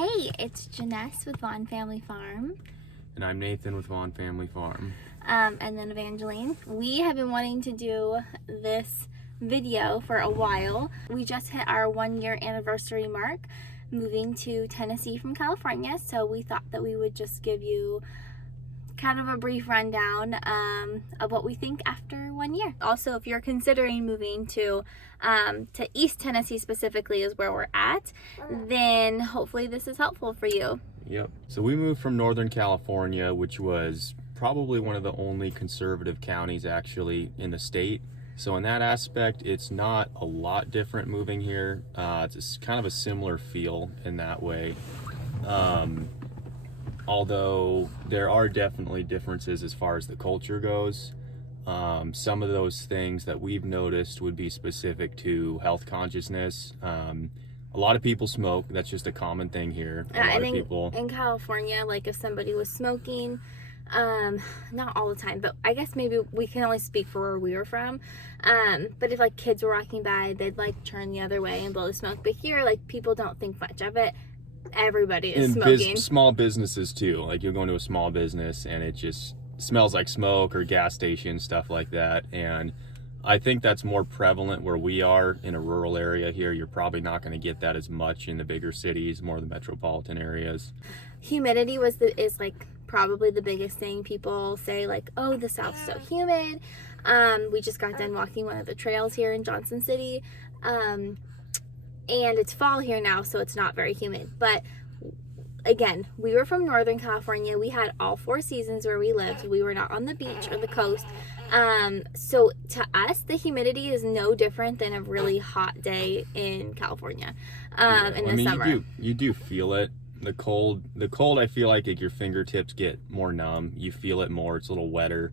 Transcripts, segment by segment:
Hey, it's Janess with Vaughn Family Farm. And I'm Nathan with Vaughn Family Farm. And then Evangeline. We have been wanting to do this video for a while. We just hit our 1-year anniversary mark moving to Tennessee from California, so we thought that we would just give you kind of a brief rundown of what we think after 1 year. Also, if you're considering moving to East Tennessee specifically is where we're at, then hopefully this is helpful for you. Yep. So we moved from Northern California, which was probably one of the only conservative counties actually in the state. So in that aspect, it's not a lot different moving here. It's kind of a similar feel in that way. Although there are definitely differences as far as the culture goes. Some of those things that we've noticed would be specific to health consciousness. A lot of people smoke. That's just a common thing here. I think in California, like if somebody was smoking, not all the time, but I guess maybe we can only speak for where we were from. But if like kids were walking by, they'd like turn the other way and blow the smoke. But here, like people don't think much of it. Everybody is smoking. Small businesses too. Like you'll go into a small business and it just smells like smoke, or gas station, stuff like that. And I think that's more prevalent where we are in a rural area here. You're probably not going to get that as much in the bigger cities, more the metropolitan areas. Humidity is like probably the biggest thing. People say like, oh, the South's so humid. We just got done walking one of the trails here in Johnson City. And it's fall here now, so it's not very humid. But again, we were from Northern California. We had all 4 seasons where we lived. We were not on the beach or the coast. So to us, the humidity is no different than a really hot day in California in the summer. You do feel it. The cold, I feel like your fingertips get more numb. You feel it more. It's a little wetter.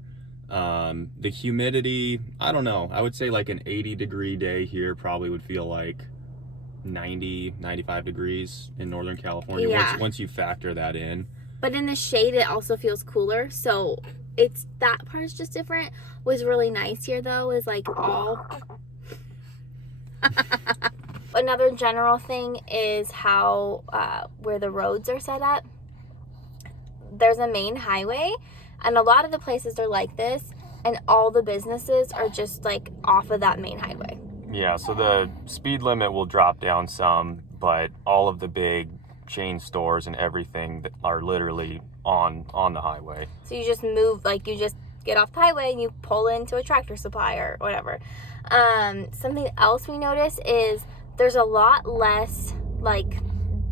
The humidity, I don't know. I would say like an 80-degree day here probably would feel like 95 degrees in Northern California. Yeah. Once you factor that in. But in the shade, it also feels cooler. So it's that part is just different. What's really nice here though is like all another general thing is how where the roads are set up. There's a main highway, and a lot of the places are like this, and all the businesses are just like off of that main highway. Yeah, so the speed limit will drop down some, but all of the big chain stores and everything are literally on the highway. So you just move, like you just get off the highway and you pull into a Tractor Supply or whatever. Something else we notice is there's a lot less like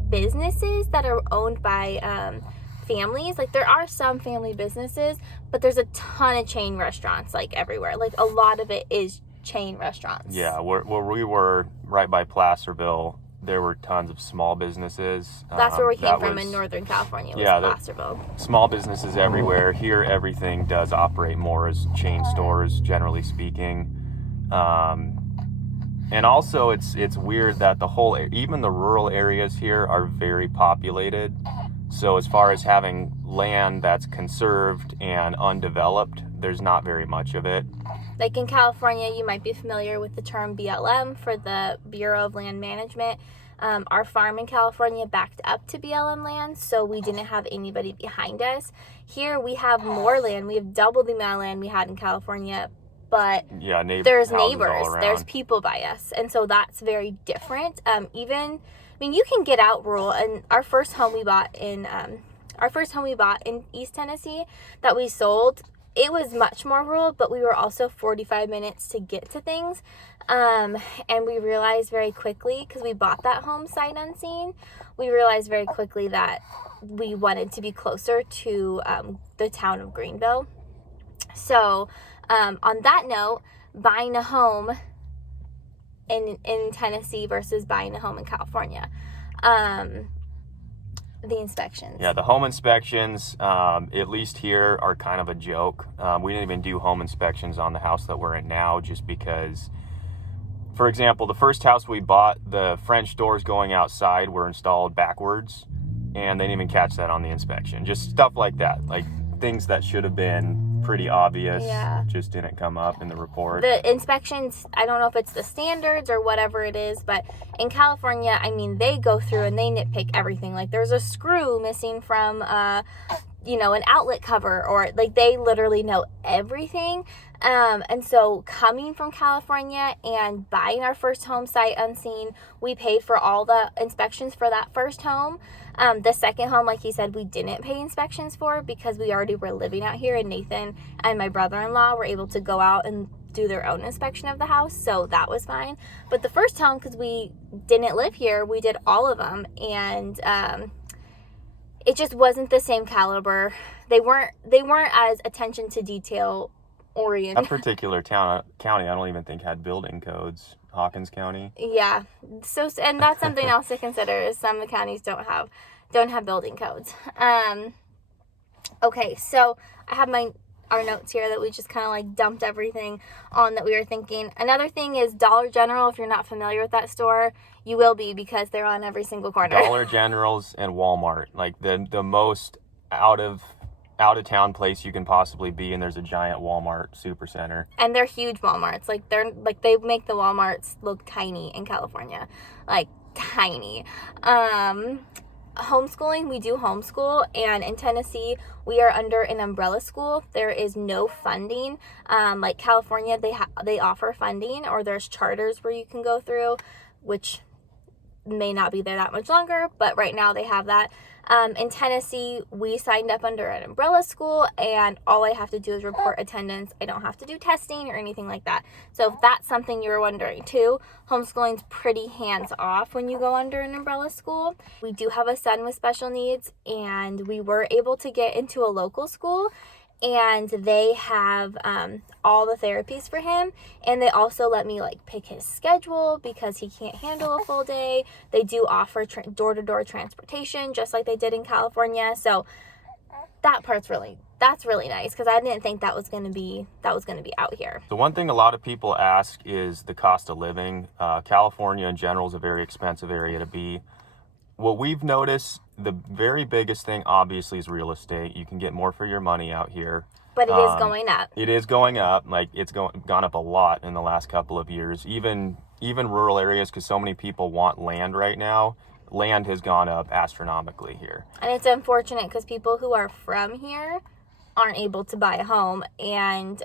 businesses that are owned by families. Like there are some family businesses, but there's a ton of chain restaurants like everywhere. Like a lot of it is chain restaurants. Yeah, where we were right by Placerville, there were tons of small businesses. That's where we came from in Northern California, was Placerville. Small businesses everywhere. Here, everything does operate more as chain stores, generally speaking. And also, it's weird that even the rural areas here are very populated. So as far as having land that's conserved and undeveloped, there's not very much of it. Like in California, you might be familiar with the term BLM for the Bureau of Land Management. Our farm in California backed up to BLM land, so we didn't have anybody behind us. Here we have more land. We have double the amount of land we had in California, but there's neighbors, there's people by us, and so that's very different. You can get out rural, and our first home we bought in East Tennessee that we sold, it was much more rural, but we were also 45 minutes to get to things. And we realized very quickly, because we bought that home sight unseen, we realized very quickly that we wanted to be closer to the town of Greenville. So on that note, buying a home in Tennessee versus buying a home in California. The inspections. Yeah, the home inspections, at least here, are kind of a joke. We didn't even do home inspections on the house that we're in now just because, for example, the first house we bought, the French doors going outside were installed backwards, and they didn't even catch that on the inspection. Just stuff like that, like things that should have been pretty obvious. Yeah. Just didn't come up in the report. The inspections, I don't know if it's the standards or whatever it is, but in California, I mean, they go through and they nitpick everything. Like, there's a screw missing from, an outlet cover, or like they literally know everything. And so coming from California and buying our first home sight unseen, we paid for all the inspections for that first home. The second home, like he said, we didn't pay inspections for because we already were living out here, and Nathan and my brother-in-law were able to go out and do their own inspection of the house, so that was fine. But the first home, because we didn't live here, we did all of them, and it just wasn't the same caliber. They weren't as attention to detail oriented. That particular county, I don't even think had building codes. Hawkins County. Yeah. So, and that's something else to consider, is some counties don't have building codes. Okay, so I have our notes here that we just kind of like dumped everything on that we were thinking. Another thing is Dollar General. If you're not familiar with that store, you will be, because they're on every single corner. Dollar Generals and Walmart, like the most out of town place you can possibly be, and there's a giant Walmart supercenter. And they're huge Walmarts. Like, they make the Walmarts look tiny in California. Like, tiny. Homeschooling, we do homeschool, and in Tennessee we are under an umbrella school. There is no funding. Like California, they offer funding, or there's charters where you can go through, which may not be there that much longer, but right now they have that. In Tennessee, we signed up under an umbrella school, and all I have to do is report attendance. I don't have to do testing or anything like that. So if that's something you're wondering too, homeschooling's pretty hands-off when you go under an umbrella school. We do have a son with special needs, and we were able to get into a local school, and they have all the therapies for him, and they also let me like pick his schedule because he can't handle a full day. They do offer door-to-door transportation just like they did in California, so that's really nice, because I didn't think that was going to be out here. The one thing a lot of people ask is the cost of living. California in general is a very expensive area to be. What we've noticed, the very biggest thing obviously is real estate. You can get more for your money out here. But it is going up. It is going up. Like, it's gone up a lot in the last couple of years. Even rural areas, because so many people want land right now. Land has gone up astronomically here. And it's unfortunate because people who are from here aren't able to buy a home, and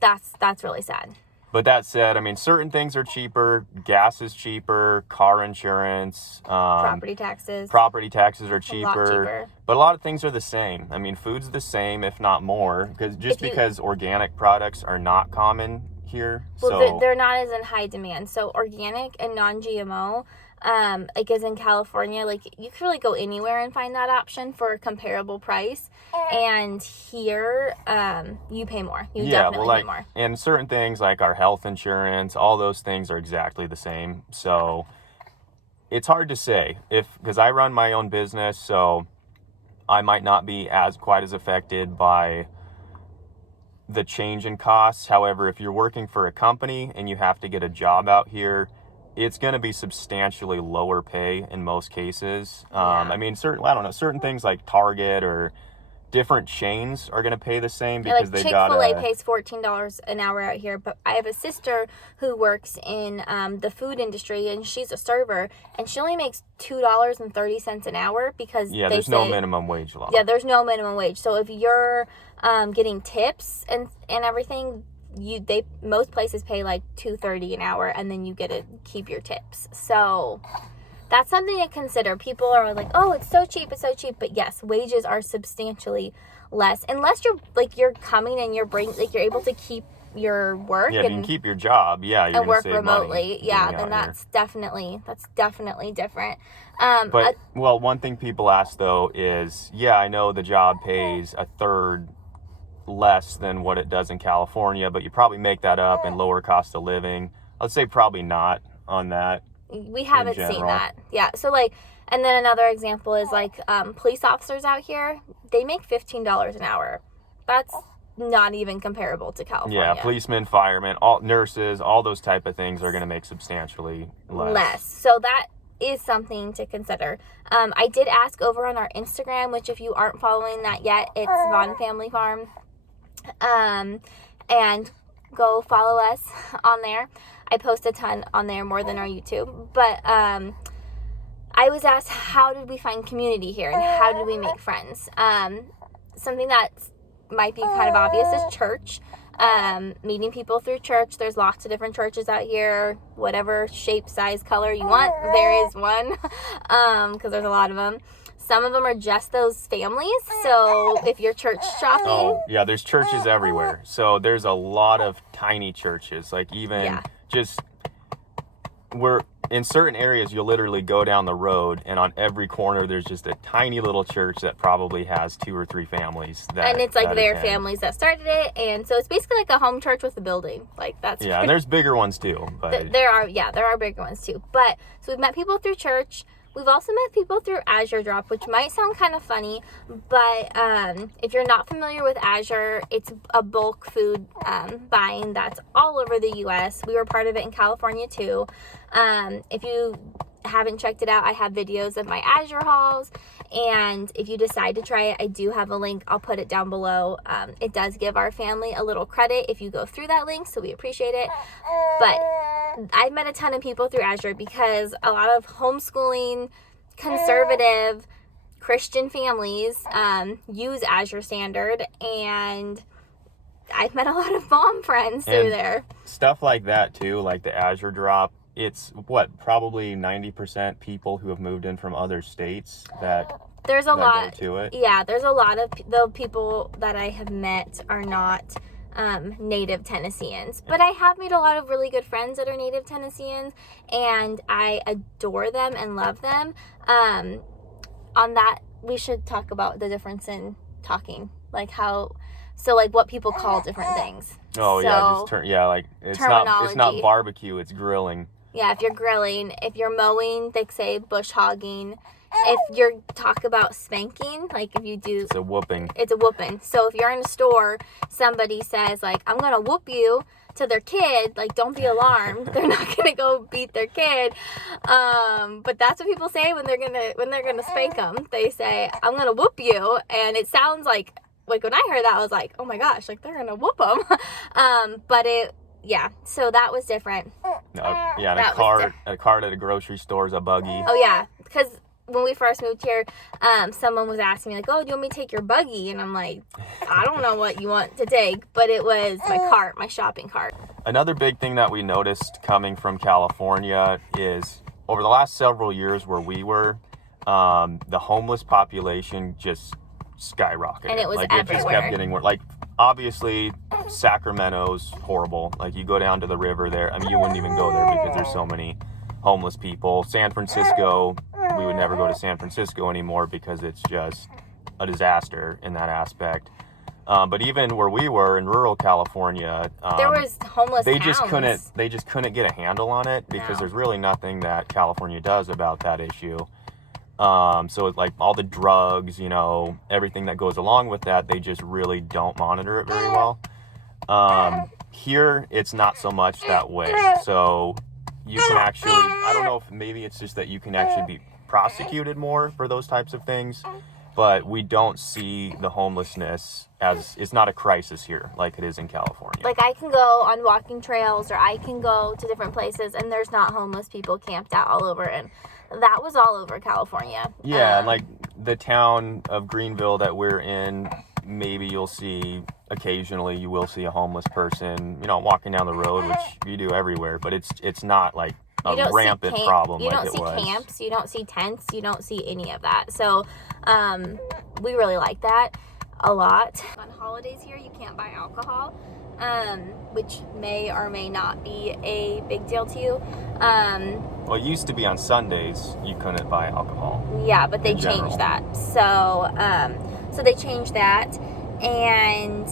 that's really sad. But that said, I mean, certain things are cheaper. Gas is cheaper. Car insurance. Property taxes. Property taxes are cheaper. A lot cheaper. But a lot of things are the same. I mean, food's the same, if not more. Because organic products are not common here. Well, so they're not as in high demand. So organic and non-GMO, like as in California, like you can really go anywhere and find that option for a comparable price. And here, you pay more. You definitely pay more. And certain things like our health insurance, all those things are exactly the same. So it's hard to say because I run my own business, so I might not be quite as affected by the change in costs. However, if you're working for a company and you have to get a job out here, it's going to be substantially lower pay in most cases. I mean, certain things like Target or different chains are going to pay the same because they got Chick-fil-A pays $14 an hour out here, but I have a sister who works in the food industry, and she's a server, and she only makes $2.30 an hour because there's no minimum wage law. Yeah, there's no minimum wage. So if you're getting tips and everything, most places pay like $2.30 an hour, and then you get to keep your tips. So that's something to consider. People are like, oh, it's so cheap. But yes, wages are substantially less. Unless you're coming and you're able to keep your work. Yeah, if you can keep your job, you're and work save remotely. Money Yeah, then that's definitely different. But one thing people ask though is, I know the job pays a third less than what it does in California, but you probably make that up in lower cost of living. I'd say probably not on that. We haven't seen that. Yeah. So and then another example is police officers out here, they make $15 an hour. That's not even comparable to California. Yeah, policemen, firemen, all nurses, all those type of things are going to make substantially less. So that is something to consider. I did ask over on our Instagram, which if you aren't following that yet, it's Vaughn Family Farm. And go follow us on there. I post a ton on there, more than our YouTube. But I was asked, how did we find community here and how did we make friends? Something that might be kind of obvious is church. Meeting people through church. There's lots of different churches out here, whatever shape, size, color you want, there is one, because there's a lot of them. Some of them are just those families, so if you're church shopping... Oh, yeah, there's churches everywhere. So there's a lot of tiny churches, like even just... We're in certain areas, you'll literally go down the road, and on every corner, there's just a tiny little church that probably has 2 or 3 families. And it's like their families that started it, and so it's basically like a home church with a building. Like that's and there's bigger ones too. But there are bigger ones too. But so we've met people through church. We've also met people through Azure Drop, which might sound kind of funny, but if you're not familiar with Azure, it's a bulk food buying that's all over the U.S. We were part of it in California too. If you haven't checked it out, I have videos of my Azure hauls, and if you decide to try it, I do have a link. I'll put it down below. It does give our family a little credit if you go through that link, so we appreciate it. But I've met a ton of people through Azure because a lot of homeschooling, conservative Christian families use Azure Standard, and I've met a lot of mom friends through there. Stuff like that too, like the Azure Drop. It's probably 90% people who have moved in from other states that there's a lot go to it. Yeah, there's a lot of the people that I have met are not native Tennesseans, but I have made a lot of really good friends that are native Tennesseans, and I adore them and love them. On that, we should talk about the difference in talking, like what people call different things. Oh, so, like it's not barbecue, it's grilling. Yeah, if you're grilling, if you're mowing, they say bush hogging. If you're talk about spanking, like if you do... It's a whooping. It's a whooping. So if you're in a store, somebody says, like, I'm going to whoop you to their kid, like, don't be alarmed. They're not going to go beat their kid. But that's what people say when they're gonna spank them. They say, I'm going to whoop you. And it sounds like when I heard that, I was like, oh my gosh, like, they're going to whoop them. So that was different. A cart at a grocery store is a buggy. Oh, yeah, because when we first moved here, someone was asking me, like, oh, do you want me to take your buggy? And I'm like, I don't know what you want to take, but it was my shopping cart. Another big thing that we noticed coming from California is over the last several years where we were, the homeless population just skyrocketed. And it was everywhere. It just kept getting worse. Like, obviously, Sacramento's horrible. Like, you go down to the river there. I mean, you wouldn't even go there because there's so many homeless people. San Francisco, we would never go to San Francisco anymore because it's just a disaster in that aspect. But even where we were in rural California, there was homeless They towns. just couldn't get a handle on it because there's really nothing that California does about that issue. So it's like all the drugs, everything that goes along with that, they just really don't monitor it very well. Here, it's not so much that way. So you can actually, I don't know if maybe it's just that you can actually be prosecuted more for those types of things, but we don't see the homelessness as, it's not a crisis here like it is in California. Like, I can go on walking trails or I can go to different places and there's not homeless people camped out all over, and that was all over California. Yeah, and like the town of Greenville that we're in, maybe you will see a homeless person, walking down the road, which you do everywhere, but it's not like a rampant problem like it was. You don't see camps, you don't see tents, you don't see any of that. So we really like that a lot. On holidays here, you can't buy alcohol, which may or may not be a big deal to you. Well, it used to be on Sundays you couldn't buy alcohol. Yeah, but they changed that. So they changed that. And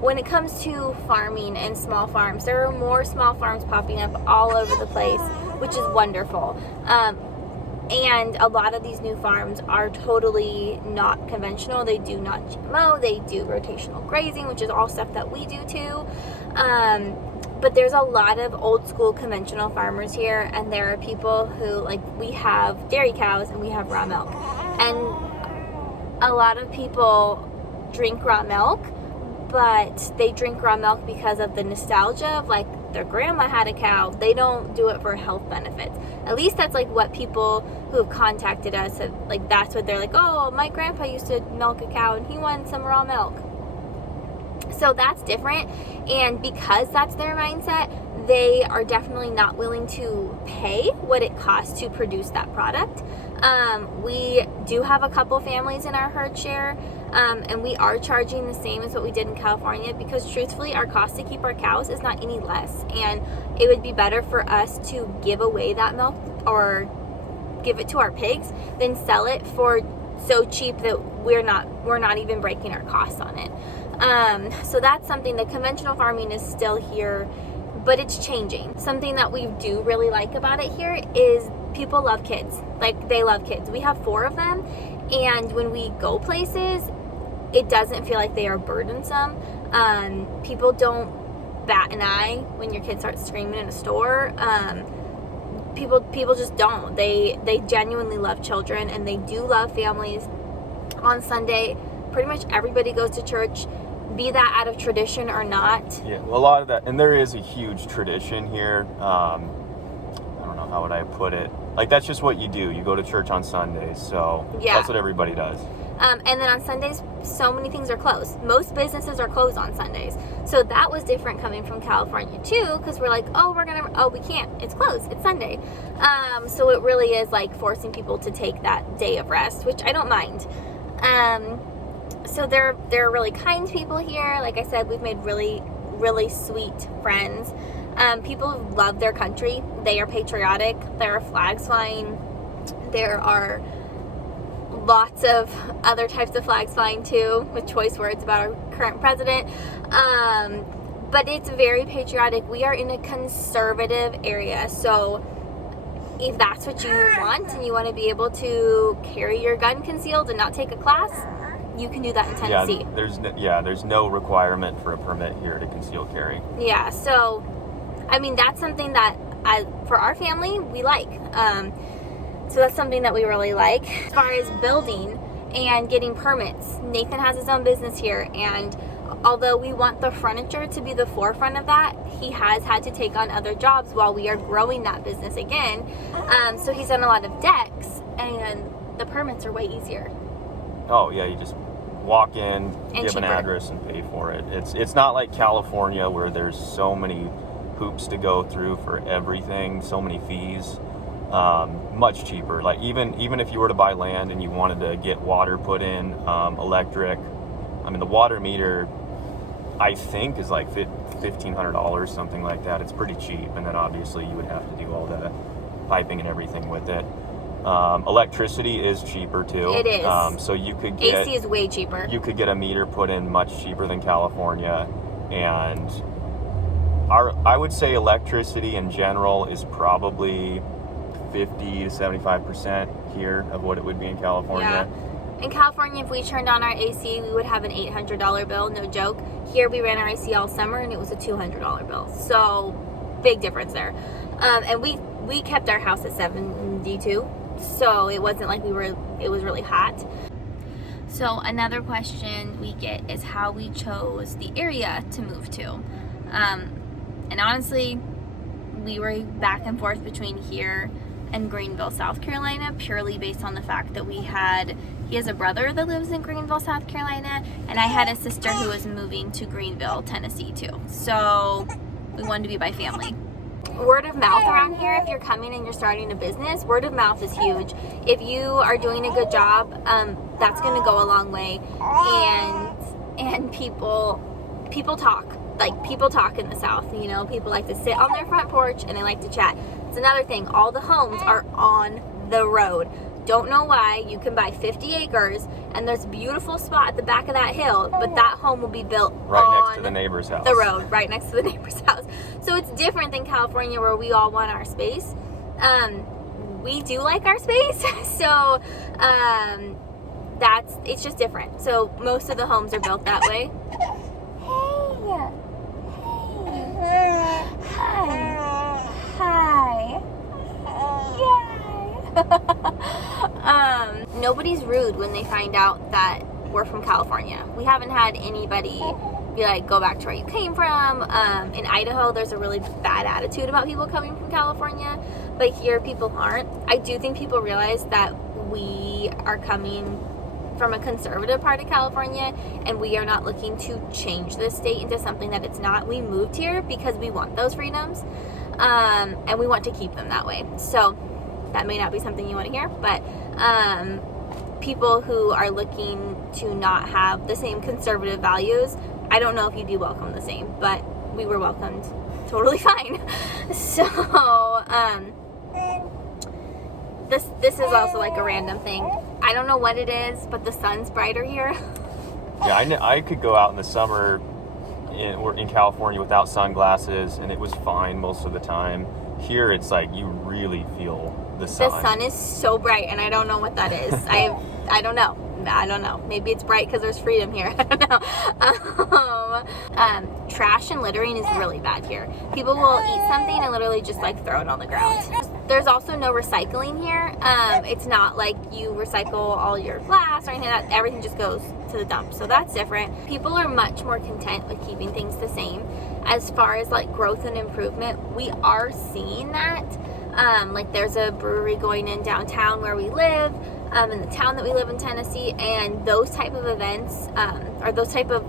when it comes to farming and small farms, there are more small farms popping up all over the place, which is wonderful. And a lot of these new farms are totally not conventional. They do not GMO. They do rotational grazing, which is all stuff that we do too. But there's a lot of old school conventional farmers here, and there are people who, like, we have dairy cows and we have raw milk. And a lot of people drink raw milk, but they drink raw milk because of the nostalgia of like their grandma had a cow. They don't do it for health benefits. At least that's like what people who have contacted us have, like, that's what they're like, oh, my grandpa used to milk a cow and he wanted some raw milk. So that's different, and because that's their mindset, they are definitely not willing to pay what it costs to produce that product. We do have a couple families in our herd share, and we are charging the same as what we did in California, because truthfully our cost to keep our cows is not any less, and it would be better for us to give away that milk or give it to our pigs than sell it for so cheap that we're not even breaking our costs on it. So that's something. The conventional farming is still here, but it's changing. Something that we do really like about it here is people love kids. Like, they love kids. We have 4 of them, and when we go places, it doesn't feel like they are burdensome. People don't bat an eye when your kid starts screaming in a store. People just don't. They genuinely love children, and they do love families. On Sunday, pretty much everybody goes to church, be that out of tradition or not. Yeah, well, a lot of that, and there is a huge tradition here. I don't know, how would I put it? Like, that's just what you do. You go to church on Sundays, so yeah, that's what everybody does. And then on Sundays, so many things are closed. Most businesses are closed on Sundays. So that was different coming from California too, because we're like, we can't. It's closed. It's Sunday. So it really is like forcing people to take that day of rest, which I don't mind. So they're really kind people here. Like I said, we've made really, really sweet friends. People who love their country. They are patriotic. There are flags flying. There are lots of other types of flags flying too, with choice words about our current president. But it's very patriotic. We are in a conservative area, so if that's what you want and you want to be able to carry your gun concealed and not take a class, you can do that in Tennessee. There's no requirement for a permit here to conceal carry. Yeah, so I mean, that's something that for our family we like. So that's something that we really like. As far as building and getting permits, Nathan has his own business here, and although we want the furniture to be the forefront of that, he has had to take on other jobs while we are growing that business again. So he's done a lot of decks, and the permits are way easier. Oh yeah, you just walk in, give cheaper. An address, and pay for it. It's not like California where there's so many hoops to go through for everything, so many fees. Much cheaper. Like even if you were to buy land and you wanted to get water put in, electric, I mean, the water meter I think is like $1,500, something like that. It's pretty cheap, and then obviously you would have to do all the piping and everything with it. Electricity is cheaper too. It is. So you could get AC is way cheaper. You could get a meter put in much cheaper than California, and I would say electricity in general is probably 50 to 75% here of what it would be in California. Yeah. In California, if we turned on our AC, we would have an $800 bill, no joke. Here, we ran our AC all summer, and it was a $200 bill. So, big difference there. And we kept our house at 72, so it wasn't like it was really hot. So, another question we get is how we chose the area to move to. And honestly, we were back and forth between here and Greenville, South Carolina, purely based on the fact that he has a brother that lives in Greenville, South Carolina, and I had a sister who was moving to Greenville, Tennessee too. So we wanted to be by family. Word of mouth around here, if you're coming and you're starting a business, word of mouth is huge. If you are doing a good job, that's going to go a long way. And people talk. Like, people talk in the South, you know, people like to sit on their front porch and they like to chat. It's another thing, all the homes are on the road. Don't know why. You can buy 50 acres and there's a beautiful spot at the back of that hill, but that home will be built right next to the neighbor's house. The road, right next to the neighbor's house. So it's different than California where we all want our space. We do like our space, so it's just different. So most of the homes are built that way. Hi. Yay. Nobody's rude when they find out that we're from California. We haven't had anybody be like, go back to where you came from. In Idaho, there's a really bad attitude about people coming from California, but here people aren't. I do think people realize that we are coming from a conservative part of California, and we are not looking to change this state into something that it's not. We moved here because we want those freedoms, and we want to keep them that way. So that may not be something you want to hear, but people who are looking to not have the same conservative values, I don't know if you'd be welcomed the same, but we were welcomed totally fine. So this is also like a random thing. I don't know what it is, but the sun's brighter here. Yeah, I could go out in the summer in California without sunglasses, and it was fine most of the time. Here, it's like you really feel the sun. The sun is so bright, and I don't know what that is. I don't know. Maybe it's bright because there's freedom here. I don't know. Trash and littering is really bad here. People will eat something and literally just like throw it on the ground. There's also no recycling here. It's not like you recycle all your glass or anything like that. Everything just goes to the dump. So that's different. People are much more content with keeping things the same. As far as like growth and improvement, we are seeing that. Like there's a brewery going in downtown where we live, in the town that we live in, Tennessee, and those type of events, or those type of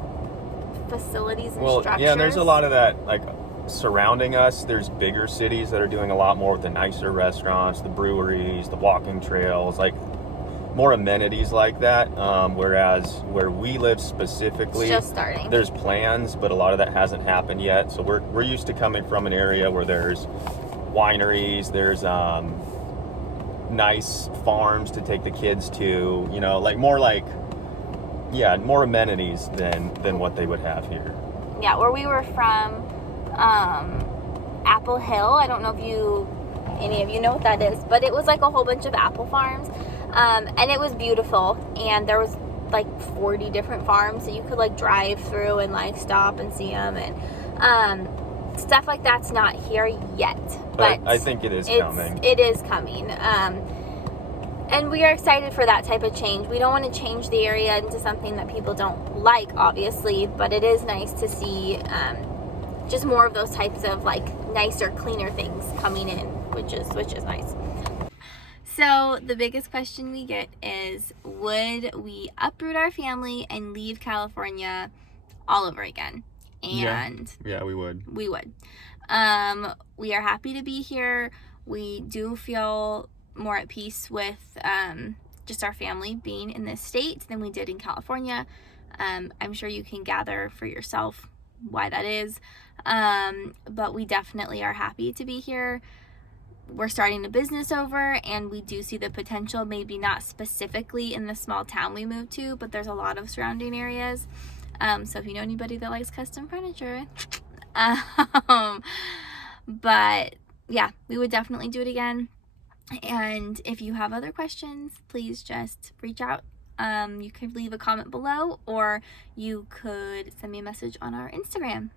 facilities and structures. Yeah, there's a lot of that, like, surrounding us. There's bigger cities that are doing a lot more with the nicer restaurants, the breweries, the walking trails, like more amenities like that. Whereas where we live specifically, it's just starting. There's plans, but a lot of that hasn't happened yet. So we're used to coming from an area where there's wineries, there's nice farms to take the kids to, you know, like more amenities than what they would have here. Yeah, where we were from, Apple Hill. I don't know if any of you know what that is, but it was like a whole bunch of apple farms, and it was beautiful, and there was like 40 different farms that you could like drive through and like stop and see them, and stuff like that's not here yet, but I think it is coming. It is coming, and we are excited for that type of change. We don't want to change the area into something that people don't like, obviously, but it is nice to see just more of those types of like nicer, cleaner things coming in, which is nice. So the biggest question we get is, would we uproot our family and leave California all over again? And yeah, we would. We would. We are happy to be here. We do feel more at peace with just our family being in this state than we did in California. I'm sure you can gather for yourself why that is. But we definitely are happy to be here. We're starting a business over, and we do see the potential, maybe not specifically in the small town we moved to, but there's a lot of surrounding areas. So if you know anybody that likes custom furniture, but yeah, we would definitely do it again. And if you have other questions, please just reach out. You could leave a comment below, or you could send me a message on our Instagram.